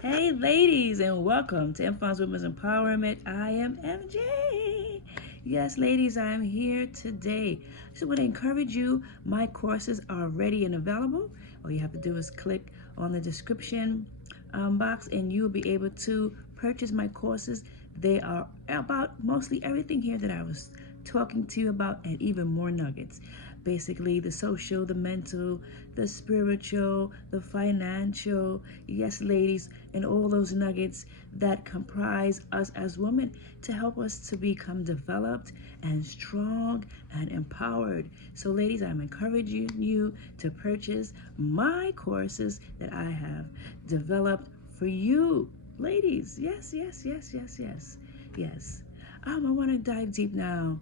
Hey, ladies, and welcome to Women's Empowerment. I am MJ. Yes, ladies, I am here today. I just want to encourage you. My courses are ready and available. All you have to do is click on the description box, and you will be able to purchase my courses. They are about mostly everything here that I was talking to you about, and even more nuggets. Basically, the social, the mental, the spiritual, the financial, yes, ladies, and all those nuggets that comprise us as women to help us to become developed and strong and empowered. So, ladies, I'm encouraging you to purchase my courses that I have developed for you. Ladies, yes, yes, yes, yes, yes, yes. I want to dive deep now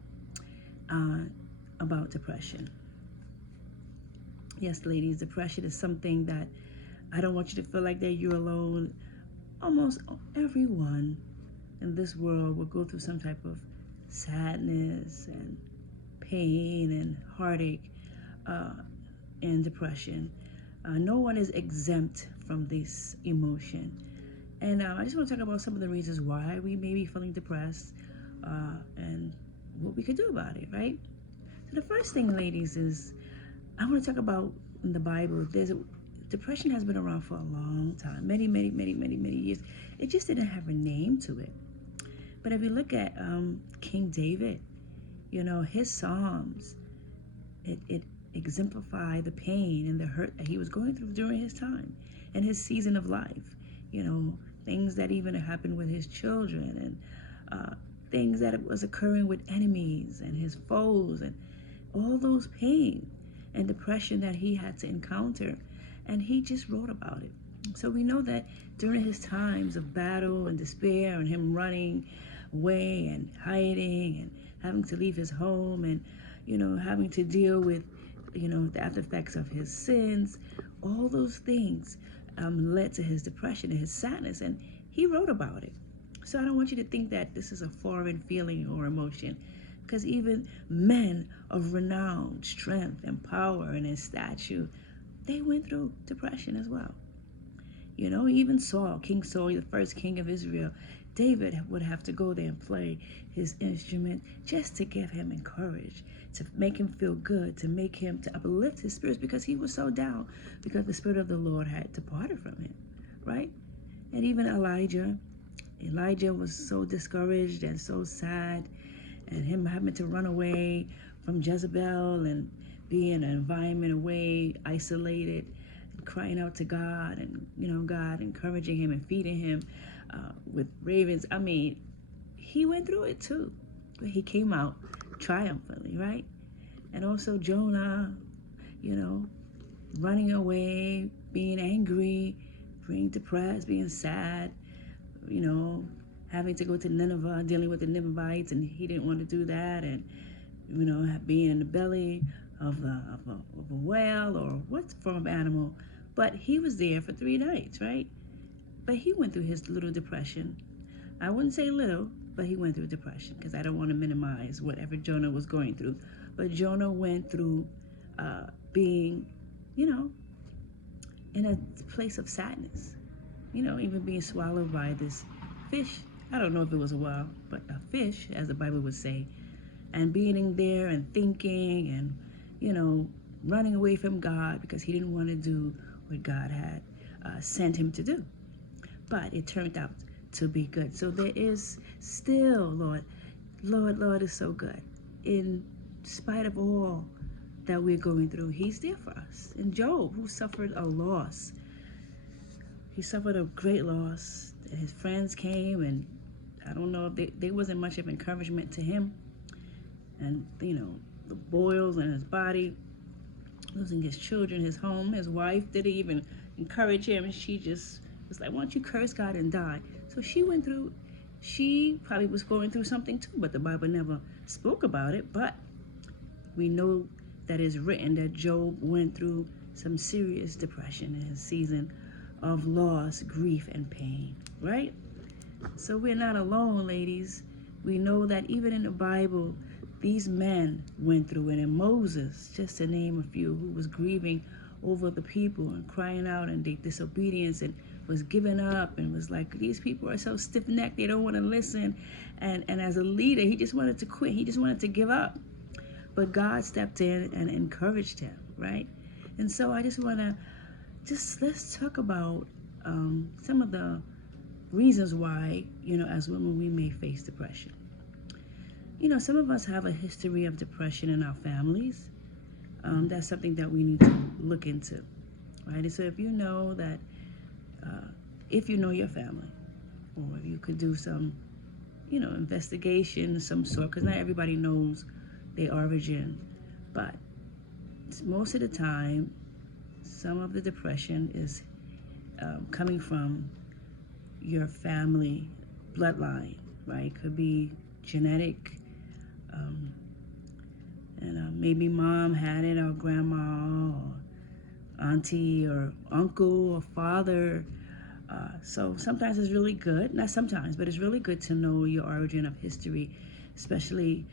uh, about depression. Yes, ladies, depression is something that I don't want you to feel like that you're alone. Almost everyone in this world will go through some type of sadness and pain and heartache uh, and depression. No one is exempt from this emotion. And I just want to talk about some of the reasons why we may be feeling depressed and what we could do about it, right? So the first thing, ladies, is I want to talk about in the Bible. Depression has been around for a long time, many, many, many, many, many years. It just didn't have a name to it. But if you look at King David, his Psalms, it exemplify the pain and the hurt that he was going through during his time and his season of life. Things that even happened with his children and things that was occurring with enemies and his foes and all those pain and depression that he had to encounter. And he just wrote about it. So we know that during his times of battle and despair and him running away and hiding and having to leave his home and, having to deal with, the after effects of his sins, all those things led to his depression and his sadness. And he wrote about it. So I don't want you to think that this is a foreign feeling or emotion, because even men of renown, strength, and power and in stature, they went through depression as well. Even Saul, King Saul, the first king of Israel, David would have to go there and play his instrument just to give him encouragement, to make him feel good, to uplift his spirits, because he was so down because the Spirit of the Lord had departed from him, right? And even Elijah was so discouraged and so sad, and him having to run away from Jezebel and be in an environment away, isolated, crying out to God, and God encouraging him and feeding him with ravens. I mean, he went through it too, but he came out triumphantly, right? And also Jonah, running away, being angry, being depressed, being sad, having to go to Nineveh, dealing with the Ninevites, and he didn't want to do that, and being in the belly of a whale or what form of animal. But he was there for 3 nights, right? But he went through his little depression. I wouldn't say little, but he went through depression, because I don't want to minimize whatever Jonah was going through. But Jonah went through being, in a place of sadness. Even being swallowed by this fish. I don't know if it was a whale, but a fish, as the Bible would say. And being there and thinking and, running away from God because he didn't want to do what God had sent him to do. But it turned out to be good. So there is still, Lord is so good. In spite of all that we're going through, he's there for us. And Job, who suffered a loss, he suffered a great loss. And his friends came, and I don't know if they wasn't much of encouragement to him. And, the boils in his body, losing his children, his home, his wife didn't even encourage him. She just was like, why don't you curse God and die? So she probably was going through something too, but the Bible never spoke about it. But we know that it's written that Job went through some serious depression in his season of loss, grief, and pain, right? So we're not alone, ladies. We know that even in the Bible, these men went through it. And Moses, just to name a few, who was grieving over the people and crying out and their disobedience and was giving up and was like, these people are so stiff-necked, they don't want to listen. And as a leader, he just wanted to quit. He just wanted to give up. But God stepped in and encouraged him, right? And so I just want to let's talk about some of the reasons why, as women, we may face depression. Some of us have a history of depression in our families. That's something that we need to look into, right? And so if you know that, if you know your family, or you could do some, investigation of some sort, because not everybody knows their origin, but most of the time, some of the depression is coming from your family bloodline, right? Could be genetic, and maybe mom had it, or grandma, or auntie, or uncle, or father. So sometimes it's really good, not sometimes, but it's really good to know your origin of history, especially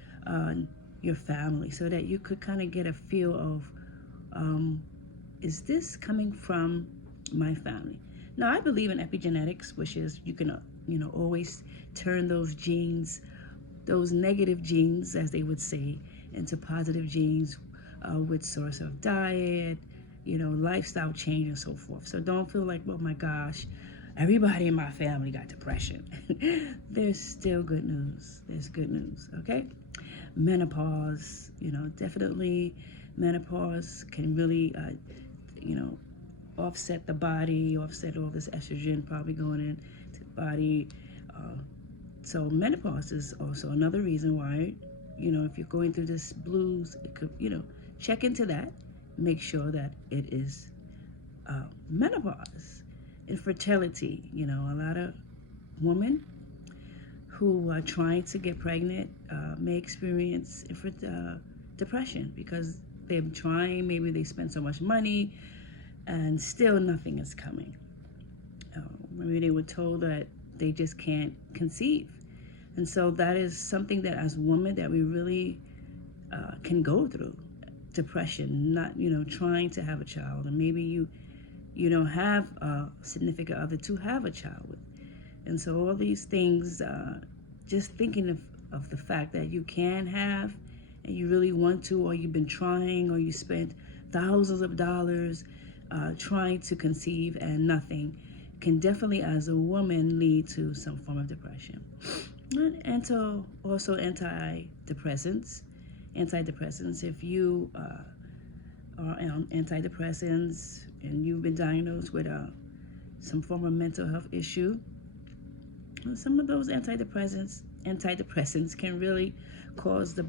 your family, so that you could kind of get a feel of, is this coming from my family? Now, I believe in epigenetics, which is you can, always turn those genes, those negative genes, as they would say, into positive genes with source of diet, lifestyle change and so forth. So don't feel like, oh my gosh, everybody in my family got depression. There's still good news. There's good news, okay? Menopause, definitely menopause can really, offset the body, offset all this estrogen probably going into the body. So menopause is also another reason why, if you're going through this blues, it could, check into that. Make sure that it is menopause. Infertility, a lot of women who are trying to get pregnant may experience depression because they're trying, maybe they spend so much money and still nothing is coming. Maybe they were told that they just can't conceive. And so that is something that as women that we really can go through. Depression, not, trying to have a child, and maybe you don't have a significant other to have a child with. And so all these things, just thinking of the fact that you can have and you really want to, or you've been trying, or you spent thousands of dollars trying to conceive and nothing, can definitely, as a woman, lead to some form of depression. And so also antidepressants. If you are on antidepressants and you've been diagnosed with some form of mental health issue, some of those antidepressants can really cause the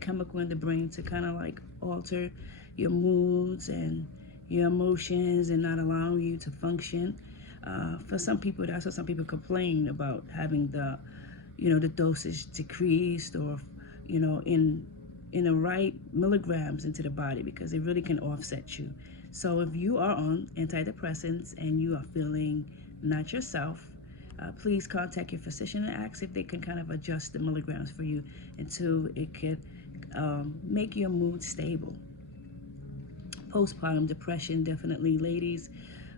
chemical in the brain to kind of like alter your moods and your emotions and not allowing you to function. For some people, that's what some people complain about, having the dosage decreased, or, in the right milligrams into the body, because it really can offset you. So if you are on antidepressants and you are feeling not yourself, please contact your physician and ask if they can kind of adjust the milligrams for you until it could make your mood stable. Postpartum depression, definitely, ladies.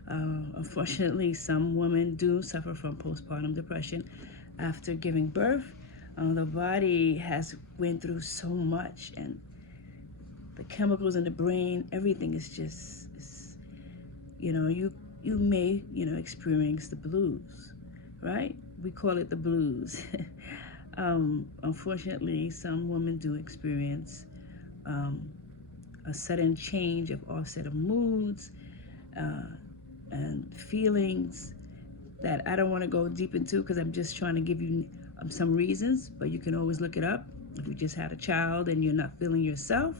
Unfortunately, some women do suffer from postpartum depression after giving birth. The body has went through so much, and the chemicals in the brain, everything is just, you may, experience the blues, right? We call it the blues. Unfortunately, some women do experience a sudden change of offset of moods and feelings that I don't want to go deep into, because I'm just trying to give you some reasons, but you can always look it up. If you just had a child and you're not feeling yourself,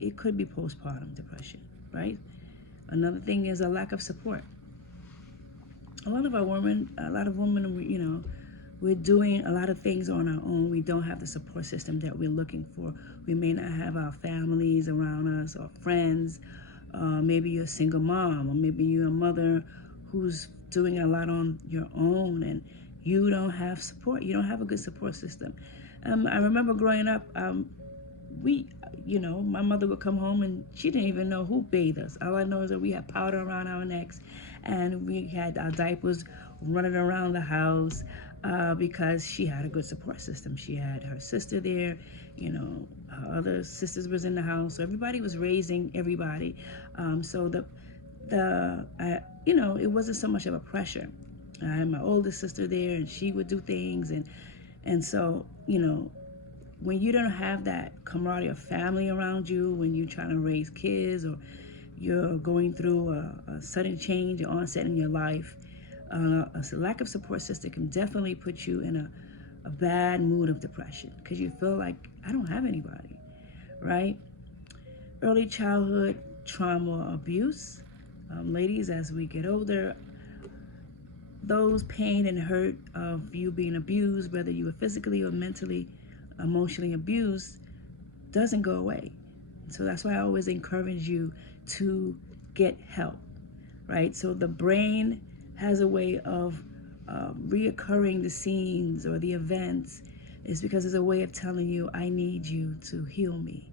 it could be postpartum depression, right? Another thing is a lack of support. A lot of women, we're doing a lot of things on our own. We don't have the support system that we're looking for. We may not have our families around us or friends. Maybe you're a single mom, or maybe you're a mother who's doing a lot on your own, and you don't have support. You don't have a good support system. I remember growing up, my mother would come home and she didn't even know who bathed us. All I know is that we had powder around our necks and we had our diapers running around the house because she had a good support system. She had her sister there, her other sisters was in the house, so everybody was raising everybody. So it wasn't so much of a pressure. I had my oldest sister there, and she would do things, and so when you don't have that camaraderie of family around you, when you're trying to raise kids, or you're going through a sudden change or onset in your life, a lack of support system can definitely put you in a bad mood of depression, because you feel like, I don't have anybody, right? Early childhood trauma abuse. Ladies, as we get older, those pain and hurt of you being abused, whether you were physically or mentally, emotionally abused, doesn't go away. So that's why I always encourage you to get help, right? So the brain has a way of reoccurring the scenes or the events, is because it's a way of telling you, I need you to heal me.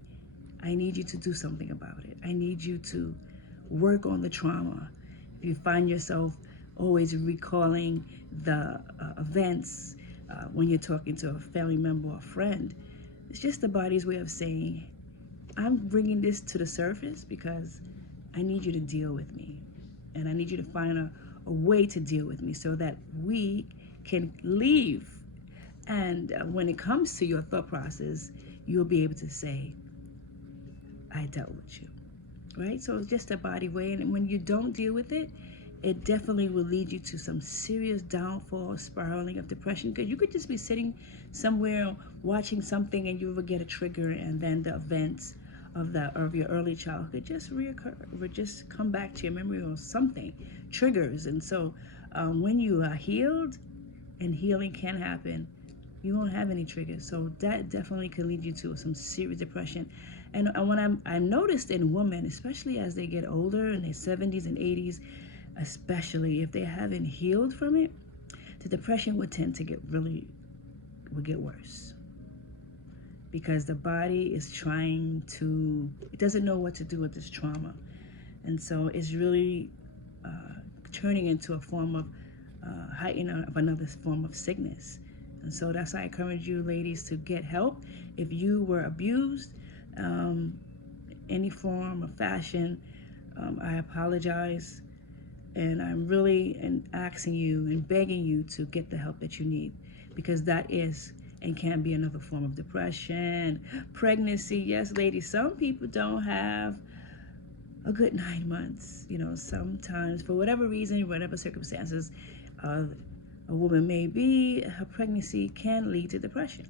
I need you to do something about it. I need you to work on the trauma. If you find yourself always recalling the events when you're talking to a family member or a friend, it's just the body's way of saying, I'm bringing this to the surface because I need you to deal with me. And I need you to find a way to deal with me so that we can leave. And when it comes to your thought process, you'll be able to say, I dealt with you, right? So it's just a body way. And when you don't deal with it, it definitely will lead you to some serious downfall, spiraling of depression, because you could just be sitting somewhere watching something and you will get a trigger, and then the events of your early childhood just reoccur, or just come back to your memory, or something triggers. And so when you are healed, and healing can happen, you won't have any triggers. So that definitely can lead you to some serious depression. And when I noticed in women, especially as they get older, in their 70s and 80s, especially if they haven't healed from it, the depression would tend to get worse, because the body is it doesn't know what to do with this trauma. And so it's really turning into a form of another form of sickness. And so that's why I encourage you, ladies, to get help. If you were abused, any form or fashion, I apologize. And I'm really asking you and begging you to get the help that you need, because that is and can be another form of depression. Pregnancy, yes, ladies, some people don't have a good 9 months. Sometimes, for whatever reason, whatever circumstances a woman may be, her pregnancy can lead to depression.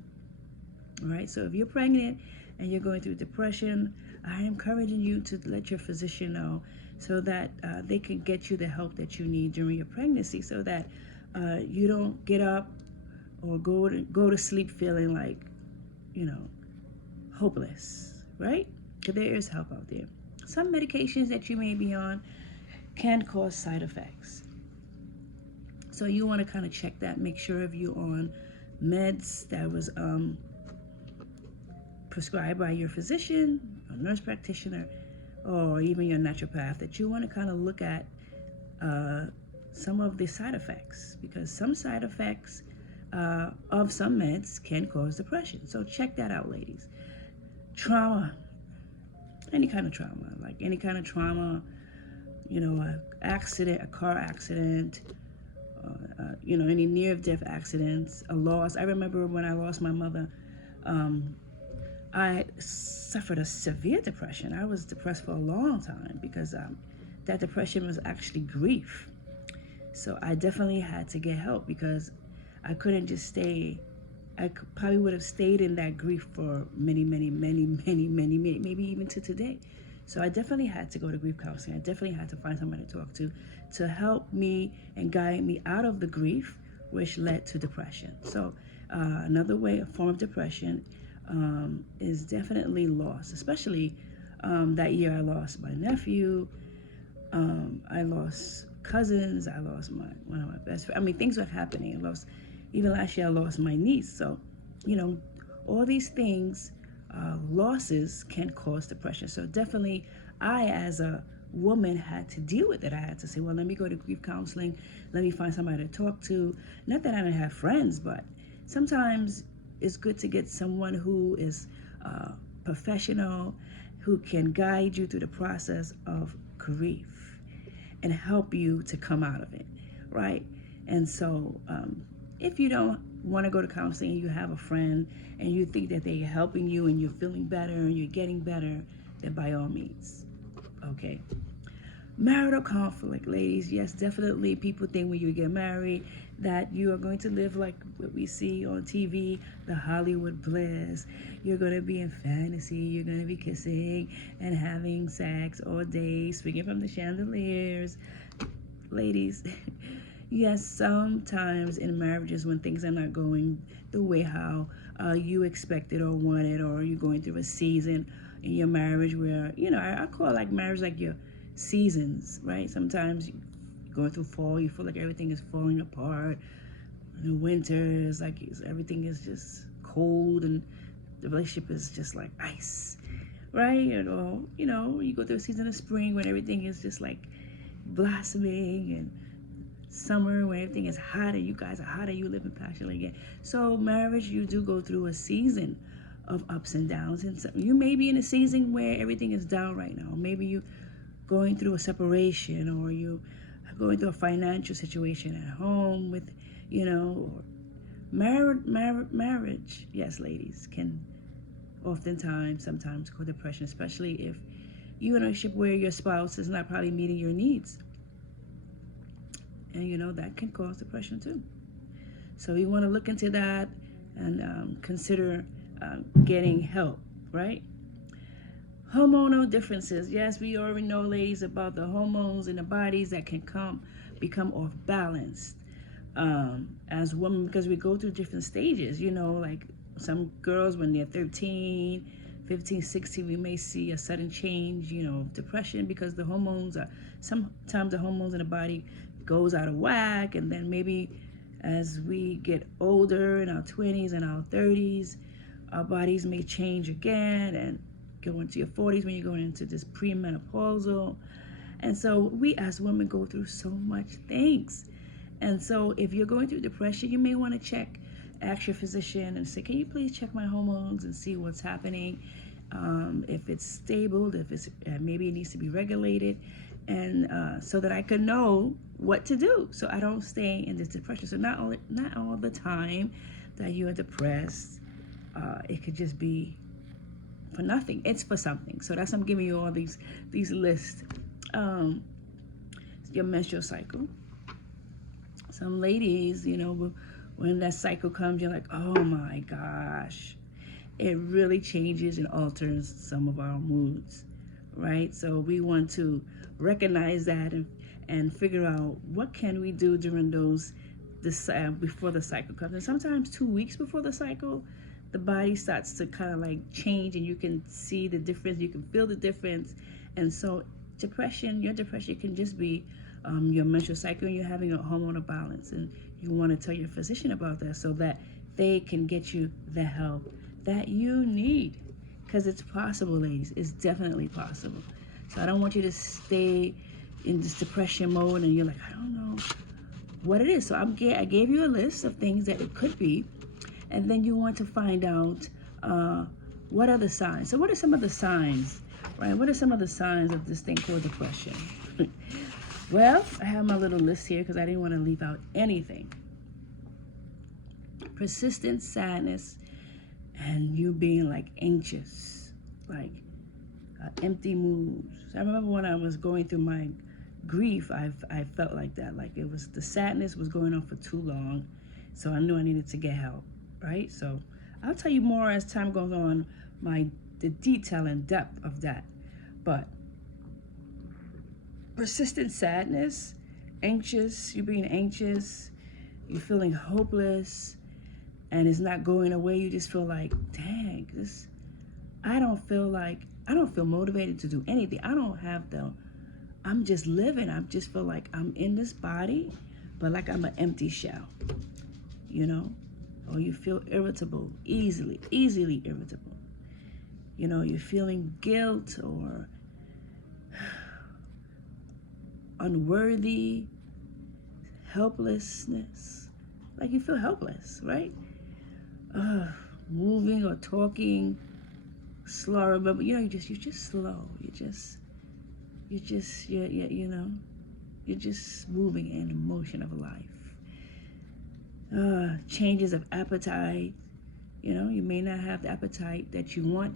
All right, so if you're pregnant and you're going through depression, I am encouraging you to let your physician know, so that they can get you the help that you need during your pregnancy, so that you don't get up or go to sleep feeling like, hopeless, right? Because there is help out there. Some medications that you may be on can cause side effects. So you want to kind of check that, make sure if you're on meds that was prescribed by your physician, a nurse practitioner, or even your naturopath, that you want to kind of look at some of the side effects, because some side effects of some meds can cause depression. So check that out, ladies. Trauma, any kind of trauma, a car accident, any near-death accidents, a loss. I remember when I lost my mother, I suffered a severe depression. I was depressed for a long time, because that depression was actually grief. So I definitely had to get help, because I couldn't just stay. I probably would have stayed in that grief for many, maybe even to today. So I definitely had to go to grief counseling. I definitely had to find somebody to talk to help me and guide me out of the grief, which led to depression. So another form of depression is definitely loss. Especially that year, I lost my nephew. I lost cousins. I lost one of my best friends. Things were happening. Even last year, I lost my niece. So, all these things, losses can cause depression. So definitely, I, as a woman had to deal with it. I had to say, well, let me go to grief counseling. Let me find somebody to talk to. Not that I don't have friends, but sometimes it's good to get someone who is professional, who can guide you through the process of grief and help you to come out of it, right? And so if you don't want to go to counseling and you have a friend and you think that they're helping you and you're feeling better and you're getting better, then by all means, okay? Marital conflict, ladies. Yes, definitely people think when you get married that you are going to live like what we see on TV, the Hollywood bliss. You're going to be in fantasy. You're going to be kissing and having sex all day, swinging from the chandeliers. Ladies, yes, sometimes in marriages when things are not going the way how you expected or wanted, or you're going through a season in your marriage where, you know, I call like marriage like your seasons, right? Sometimes you're going through fall, you feel like everything is falling apart. In winter, it's like everything is just cold and the relationship is just like ice, right? Or, you know, you go through a season of spring when everything is just like blossoming, and summer when everything is hotter, you guys are hotter, you live in passion again. So marriage, you do go through a season of ups and downs, and so you may be in a season where everything is down right now. Maybe you going through a separation, or you are going through a financial situation at home with, you know, or marriage, yes, ladies, can oftentimes, sometimes cause depression, especially if you're in a relationship where your spouse is not probably meeting your needs. And, you know, that can cause depression too. So you want to look into that and consider getting help, right? Hormonal differences. Yes, we already know, ladies, about the hormones in the bodies that can become off balance as women, because we go through different stages. You know, like some girls when they're 13, 15, 16, we may see a sudden change, you know, depression, because the hormones are, sometimes the hormones in the body goes out of whack. And then maybe as we get older in our 20s and our 30s, our bodies may change again, and go into your 40s when you're going into this premenopausal. And so we as women go through so much things. And so if you're going through depression, you may want to ask your physician and say, can you please check my hormones and see what's happening? If it's stable, if it's maybe it needs to be regulated, and so that I can know what to do, so I don't stay in this depression. So not all the time that you are depressed. It could just be for nothing. It's for something. So that's, I'm giving you all these lists. Your menstrual cycle. Some ladies, you know, when that cycle comes, you're like, oh my gosh, it really changes and alters some of our moods, right? So we want to recognize that and figure out what can we do during before the cycle comes. And sometimes 2 weeks before the cycle, the body starts to kind of like change, and you can see the difference, you can feel the difference. And so your depression can just be your menstrual cycle, and you're having a hormonal balance, and you want to tell your physician about that so that they can get you the help that you need, because it's possible, ladies. It's definitely possible. So I don't want you to stay in this depression mode and you're like, I don't know what it is. So I gave you a list of things that it could be, and then you want to find out what are the signs. So what are some of the signs, right? What are some of the signs of this thing called depression? Well, I have my little list here because I didn't want to leave out anything. Persistent sadness, and you being like anxious, like empty moods. I remember when I was going through my grief, I felt like that. Like the sadness was going on for too long, so I knew I needed to get help, right? So I'll tell you more as time goes on, the detail and depth of that. But persistent sadness, anxious, you being anxious, you're feeling hopeless, and it's not going away. You just feel like, dang, I don't feel motivated to do anything. I'm just living. I just feel like I'm in this body, but like I'm an empty shell, you know? Or you feel irritable, easily irritable. You know, you're feeling guilt, or unworthy, helplessness. Like you feel helpless, right? Moving or talking slower, but you're just slow. You're just moving in the motion of life. Changes of appetite. You may not have the appetite that you want.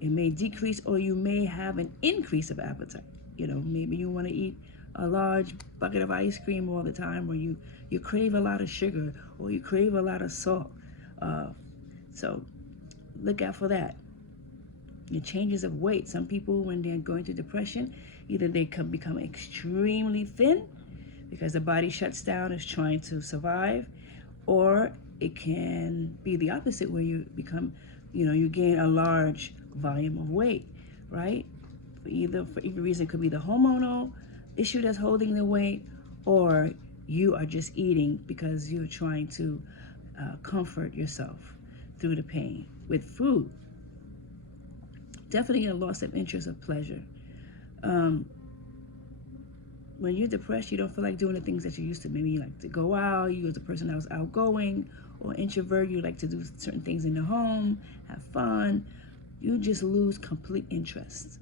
It may decrease, or you may have an increase of appetite. Maybe you want to eat a large bucket of ice cream all the time, or you crave a lot of sugar, or you crave a lot of salt. So look out for that. The changes of weight. Some people, when they're going through depression, either they can become extremely thin because the body shuts down, is trying to survive, or it can be the opposite, where you become, you gain a large volume of weight, right? For either reason. It could be the hormonal issue that's holding the weight, or you are just eating because you're trying to comfort yourself through the pain with food. Definitely a loss of interest or pleasure. When you're depressed, you don't feel like doing the things that you used to. Maybe you like to go out, you as a person that was outgoing, or introvert, you like to do certain things in the home, have fun. You just lose complete interest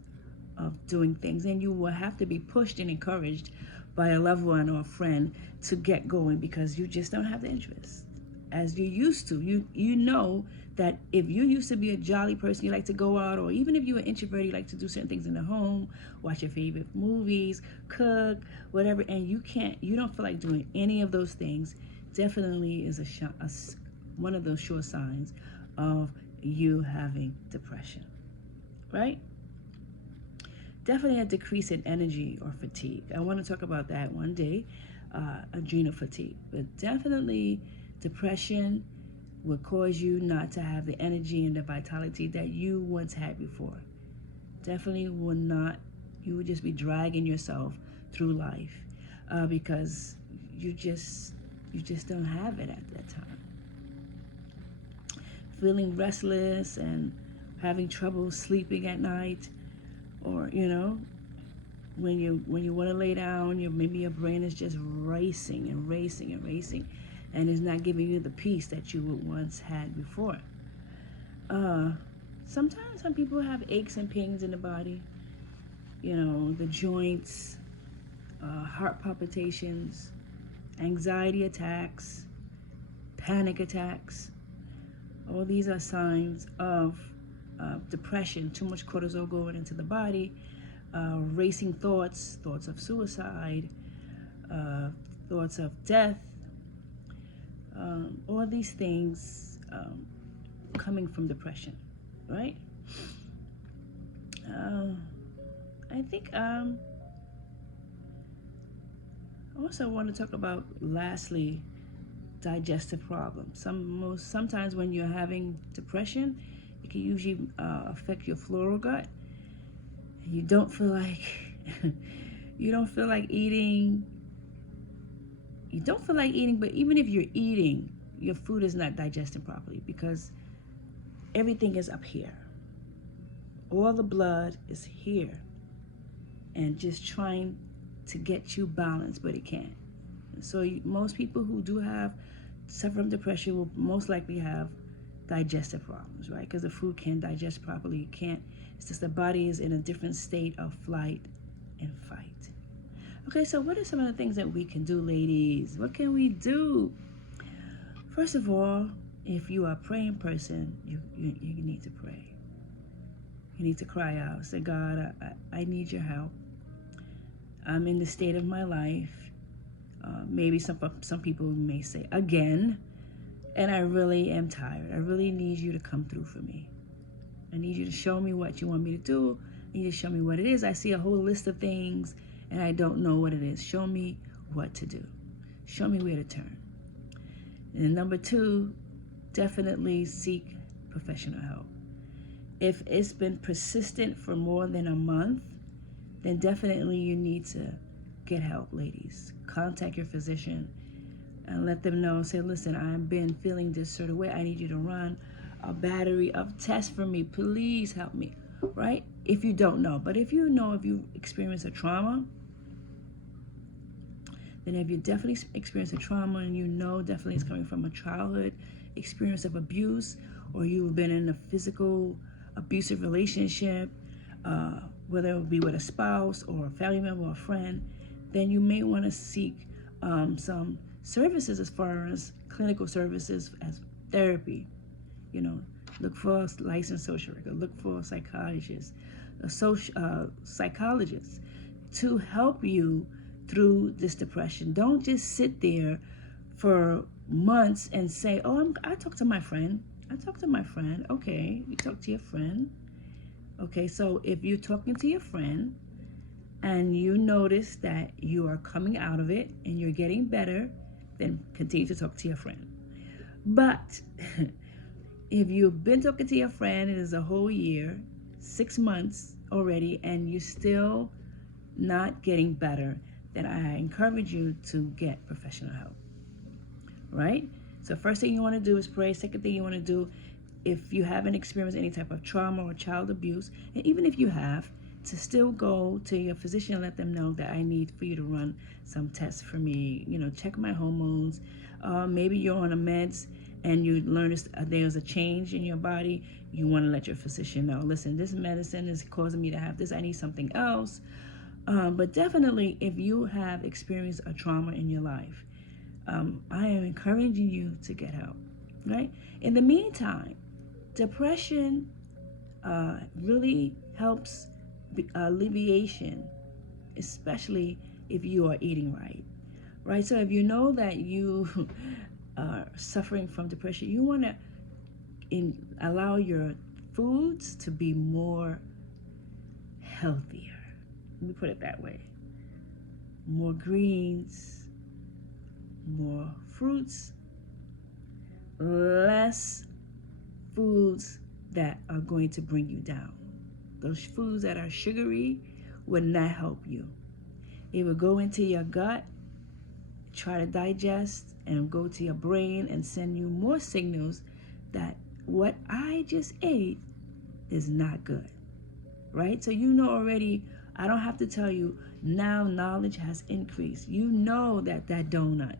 of doing things, and you will have to be pushed and encouraged by a loved one or a friend to get going, because you just don't have the interest as you used to. You know that if you used to be a jolly person, you like to go out, or even if you're an introvert, you like to do certain things in the home, watch your favorite movies, cook, whatever, and you don't feel like doing any of those things, definitely is one of those sure signs of you having depression, right? Definitely a decrease in energy or fatigue. I want to talk about that one day, adrenal fatigue. But definitely depression will cause you not to have the energy and the vitality that you once had before. Definitely will not. You would just be dragging yourself through life because you just don't have it at that time. Feeling restless and having trouble sleeping at night, or when you want to lay down, maybe your brain is just racing and racing and racing, and is not giving you the peace that you once had before. Sometimes some people have aches and pains in the body, the joints, heart palpitations, anxiety attacks, panic attacks. All these are signs of depression, too much cortisol going into the body, racing thoughts of suicide, thoughts of death, all these things coming from depression, right? I think I also want to talk about, lastly, digestive problems. Sometimes when you're having depression, it can usually affect your floral gut. You don't feel like eating. You don't feel like eating, but even if you're eating, your food is not digesting properly because everything is up here. All the blood is here and just trying to get you balanced, but it can't. So most people who do suffer from depression will most likely have digestive problems, right? Because the food can't digest properly. It can't. It's just the body is in a different state of flight and fight. Okay, so what are some of the things that we can do, ladies? What can we do? First of all, if you are a praying person, you need to pray. You need to cry out. Say, God, I need your help. I'm in the state of my life. Maybe some people may say, again, and I really am tired. I really need you to come through for me. I need you to show me what you want me to do. I need you to show me what it is. I see a whole list of things, and I don't know what it is. Show me what to do. Show me where to turn. And number 2, definitely seek professional help. If it's been persistent for more than a month, then definitely you need to get help, ladies. Contact your physician and let them know. Say, listen, I've been feeling this sort of way. I need you to run a battery of tests for me. Please help me, right? If you don't know. But if you know, if you experience a trauma, then if you definitely experienced a trauma and you know definitely it's coming from a childhood experience of abuse, or you've been in a physical abusive relationship, whether it be with a spouse or a family member or a friend, then you may want to seek some services as far as clinical services as therapy. You know, look for a licensed social worker, look for a psychologist, psychologist to help you through this depression. Don't just sit there for months and say, oh, I talked to my friend. I talked to my friend. Okay, you talk to your friend. Okay, so if you're talking to your friend and you notice that you are coming out of it and you're getting better, then continue to talk to your friend. But if you've been talking to your friend and it's a whole year, 6 months already, and you're still not getting better, then I encourage you to get professional help, right? So first thing you want to do is pray. Second thing you want to do, if you haven't experienced any type of trauma or child abuse, and even if you have, to still go to your physician and let them know that I need for you to run some tests for me, you know, check my hormones. Maybe you're on a meds and you learn there's a change in your body. You want to let your physician know, listen, this medicine is causing me to have this. I need something else. But definitely, if you have experienced a trauma in your life, I am encouraging you to get help, right? In the meantime, depression really helps alleviation, especially if you are eating right, right? So if you know that you are suffering from depression, you want to allow your foods to be more healthier. Let me put it that way. More greens, more fruits, less foods that are going to bring you down. Those foods that are sugary would not help you. It will go into your gut, try to digest, and go to your brain and send you more signals that what I just ate is not good, right? So you know already, I don't have to tell you, now knowledge has increased. You know that donut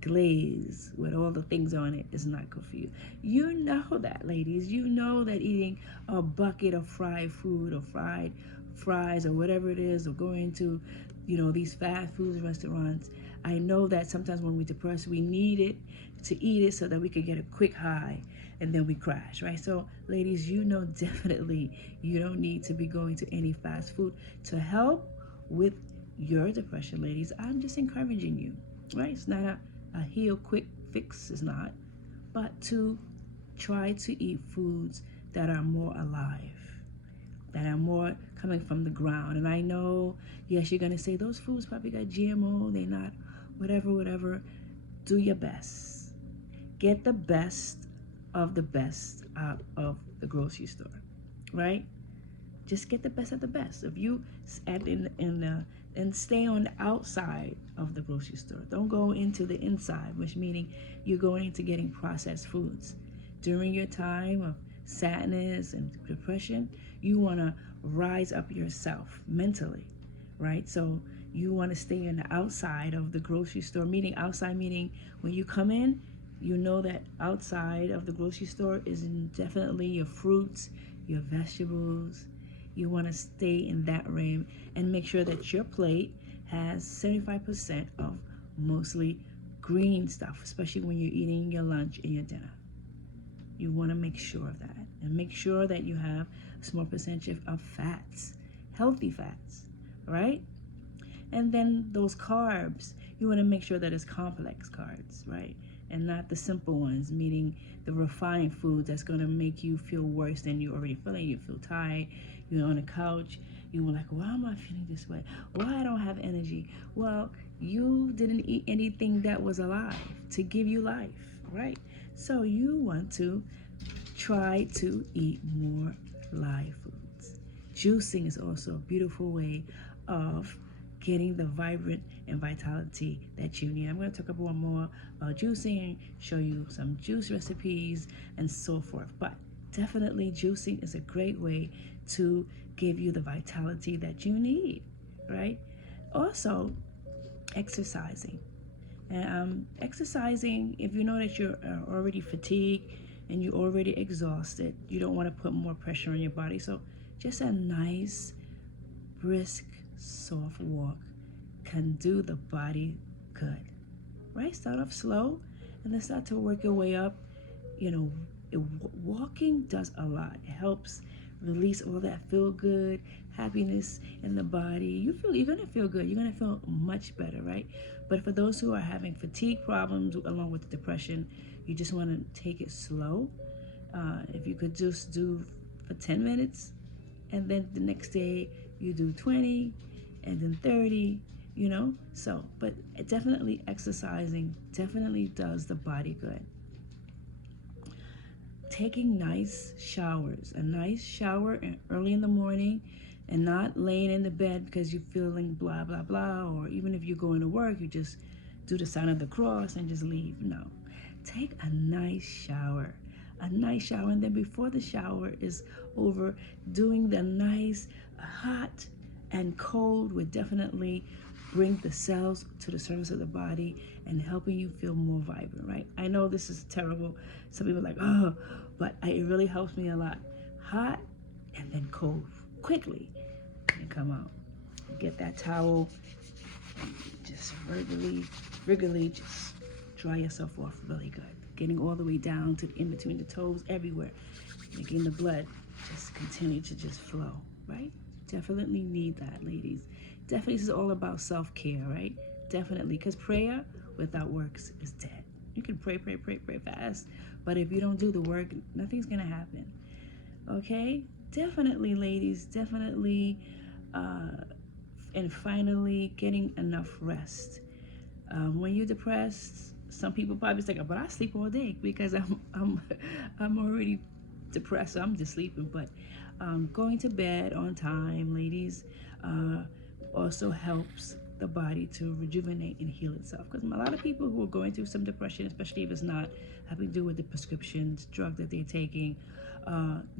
glaze with all the things on it is not good for you. You know that, ladies. You know that eating a bucket of fried food or fried fries or whatever it is, or going to, you know, these fast food restaurants, I know that sometimes when we're depressed, we need it to eat it so that we could get a quick high and then we crash, right? So ladies, you know definitely you don't need to be going to any fast food to help with your depression, ladies. I'm just encouraging you, right? It's not a heal quick fix, is not, but to try to eat foods that are more alive, that are more coming from the ground. And I know, yes, you're gonna say those foods probably got GMO, they not whatever. Do your best. Get the best of the best out of the grocery store, right? Just get the best of the best. If you and stay on the outside of the grocery store. Don't go into the inside, which meaning you're going into getting processed foods. During your time of sadness and depression, you want to rise up yourself mentally, right? So you want to stay on the outside of the grocery store, meaning outside, meaning when you come in, you know that outside of the grocery store is definitely your fruits, your vegetables. You want to stay in that realm and make sure that your plate has 75% of mostly green stuff, especially when you're eating your lunch and your dinner. You want to make sure of that, and make sure that you have a small percentage of fats, healthy fats, right? And then those carbs, you want to make sure that it's complex carbs, right? And not the simple ones, meaning the refined foods that's going to make you feel worse than you're already feeling. You feel tired, you're on a couch, you were like, why am I feeling this way? Why I don't have energy? Well, you didn't eat anything that was alive to give you life, right? So you want to try to eat more live foods. Juicing is also a beautiful way of getting the vibrant and vitality that you need. I'm going to talk about more about juicing, show you some juice recipes and so forth. But definitely juicing is a great way to give you the vitality that you need, right? Also, exercising. And exercising, if you know that you're already fatigued and you're already exhausted, you don't want to put more pressure on your body. So just a nice, brisk, soft walk can do the body good, right? Start off slow and then start to work your way up. You know, walking does a lot. It helps release all that feel good happiness in the body. You're gonna feel good. You're gonna feel much better, right? But for those who are having fatigue problems along with depression, you just want to take it slow. If you could just do for 10 minutes, and then the next day you do 20, and then 30, you know. So, but definitely exercising definitely does the body good. Taking nice showers, a nice shower early in the morning, and not laying in the bed because you're feeling blah blah blah, or even if you're going to work, you just do the sign of the cross and just leave. No, take a nice shower, and then before the shower is over, doing the nice hot and cold would definitely bring the cells to the surface of the body and helping you feel more vibrant, right? I know this is terrible. Some people are like, oh, but it really helps me a lot. Hot and then cold, quickly, and come out. Get that towel and just regularly just dry yourself off really good. Getting all the way down to in between the toes, everywhere. Making the blood just continue to just flow, right? Definitely need that, ladies. Definitely, this is all about self-care, right? Definitely, because prayer without works is dead. You can pray fast, but if you don't do the work, nothing's gonna happen. Okay? Definitely, ladies, definitely, and finally, getting enough rest. When you're depressed, some people probably say, "But I sleep all day because I'm already depressed, so I'm just sleeping." But going to bed on time, ladies, also helps the body to rejuvenate and heal itself. Because a lot of people who are going through some depression, especially if it's not having to do with the prescriptions, drug that they're taking,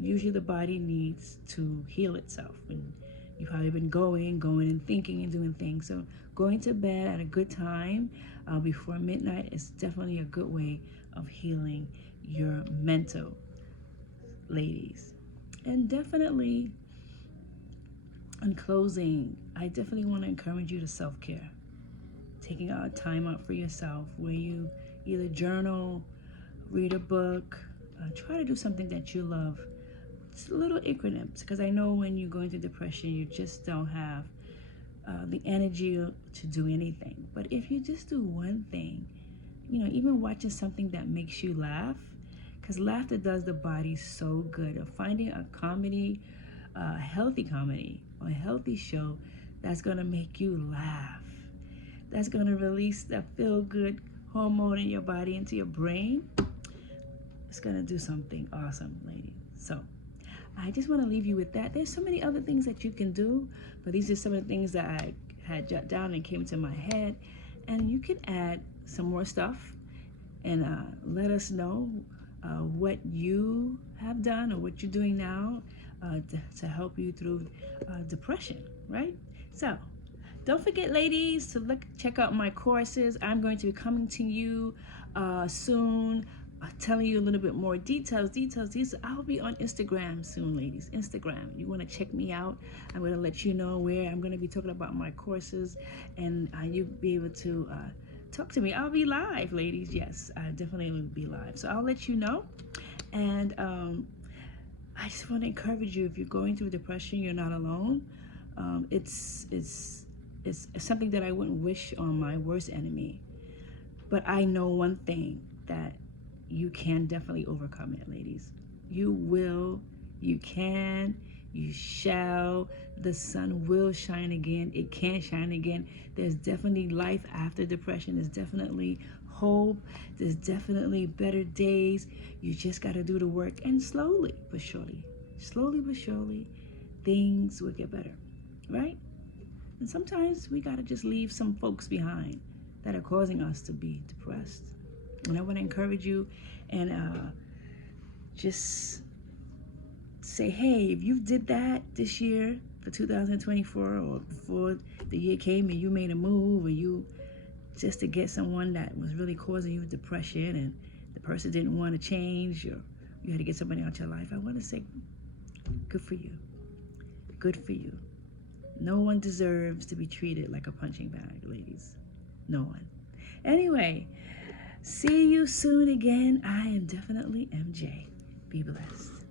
usually the body needs to heal itself. And you've probably been going and thinking and doing things. So going to bed at a good time before midnight is definitely a good way of healing your mental, ladies. And definitely, in closing, I definitely want to encourage you to self-care. Taking out time out for yourself where you either journal, read a book, try to do something that you love. It's little increments, because I know when you're going through depression, you just don't have the energy to do anything. But if you just do one thing, you know, even watching something that makes you laugh, because laughter does the body so good. Or finding a comedy, a healthy comedy, or a healthy show that's going to make you laugh. That's going to release that feel-good hormone in your body into your brain. It's going to do something awesome, ladies. So I just want to leave you with that. There's so many other things that you can do, but these are some of the things that I had jotted down and came to my head. And you can add some more stuff and let us know what you have done or what you're doing now to help you through depression, right? So don't forget, ladies, to check out my courses. I'm going to be coming to you soon, telling you a little bit more details. I'll be on Instagram soon, ladies. Instagram. You want to check me out? I'm going to let you know where I'm going to be talking about my courses, and you'll be able to talk to me. I'll be live, ladies. Yes, I definitely will be live. So I'll let you know. And I just want to encourage you, if you're going through depression, you're not alone. It's something that I wouldn't wish on my worst enemy. But I know one thing, that you can definitely overcome it, ladies. You will, you can, you shall. The sun will shine again. It can shine again. There's definitely life after depression. There's definitely hope. There's definitely better days. You just got to do the work, and slowly but surely, things will get better, right? And sometimes we got to just leave some folks behind that are causing us to be depressed. And I want to encourage you and just say, hey, if you did that this year for 2024, or before the year came and you made a move, or you just to get someone that was really causing you depression and the person didn't want to change, or you had to get somebody out your life, I want to say, good for you. Good for you. No one deserves to be treated like a punching bag, ladies. No one. Anyway, see you soon again. I am definitely MJ. Be blessed.